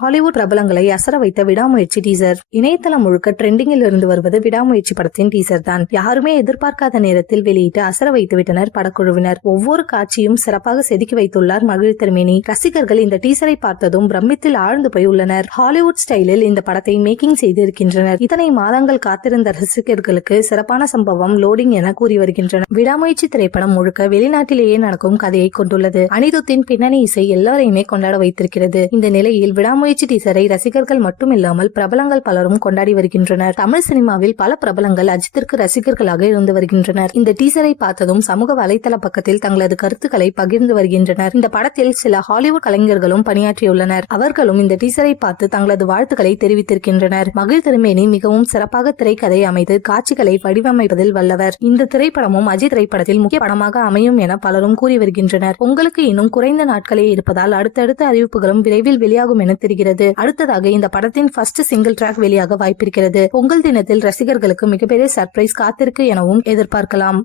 Hollywood பிரபலங்களை அசர வைத்த விடாமுயற்சி டீசர். இணையதளம் முழுக்க ட்ரெண்டிங்கில் இருந்து வருவது விடாமுயற்சி படத்தின் டீசர் தான். யாருமே எதிர்பார்க்காத நேரத்தில் வெளியிட்டு அசர வைத்து விட்டனர் படக்குழுவினர். ஒவ்வொரு காட்சியும் சிறப்பாக செதுக்கி வைத்துள்ளார் மகிழ் திருமேனி. ரசிகர்கள் இந்த டீசரை பார்த்ததும் பிரமித்தில் ஆழ்ந்து போய் உள்ளனர். ஹாலிவுட் ஸ்டைலில் இந்த படத்தை மேக்கிங் செய்து இருக்கின்றனர். இத்தனை மாதங்கள் காத்திருந்த ரசிகர்களுக்கு சிறப்பான சம்பவம் லோடிங் என கூறி வருகின்றனர். விடாமுயற்சி திரைப்படம் முழுக்க வெளிநாட்டிலேயே நடக்கும் கதையை கொண்டுள்ளது. அனிருத்தின் பின்னணி இசை எல்லாரையுமே கொண்டாட வைத்திருக்கிறது. இந்த நிலையில் விடாமுயற்சி டீசரை ரசிகர்கள் மட்டுமில்லாமல் பிரபலங்கள் பலரும் கொண்டாடி வருகின்றனர். தமிழ் சினிமாவில் பல பிரபலங்கள் அஜித்திற்கு ரசிகர்களாக இருந்து வருகின்றனர். இந்த டீசரை பார்த்ததும் சமூக வலைதள பக்கத்தில் தங்களது கருத்துக்களை பகிர்ந்து வருகின்றனர். இந்த படத்தில் சில ஹாலிவுட் கலைஞர்களும் பணியாற்றியுள்ளனர். அவர்களும் இந்த டீசரை பார்த்து தங்களது வாழ்த்துக்களை தெரிவித்திருக்கின்றனர். மகிழ் திருமேனி மிகவும் சிறப்பாக திரைக்கதை அமைத்து காட்சிகளை வடிவமைப்பதில் வல்லவர். இந்த திரைப்படமும் அஜித் திரைப்படத்தில் முக்கிய படமாக அமையும் என பலரும் கூறி வருகின்றனர். உங்களுக்கு இன்னும் குறைந்த நாட்களே இருப்பதால் அடுத்தடுத்த அறிவிப்புகளும் விரைவில் வெளியாகும் என தெரிகிறது. அடுத்ததாக இந்த படத்தின் ஃபர்ஸ்ட் சிங்கிள் ட்ராக் வெளியாக வாய்ப்பிருக்கிறது. பொங்கல் தினத்தில் ரசிகர்களுக்கு மிகப்பெரிய சர்ப்ரைஸ் காத்திருக்கு எனவும் எதிர்பார்க்கலாம்.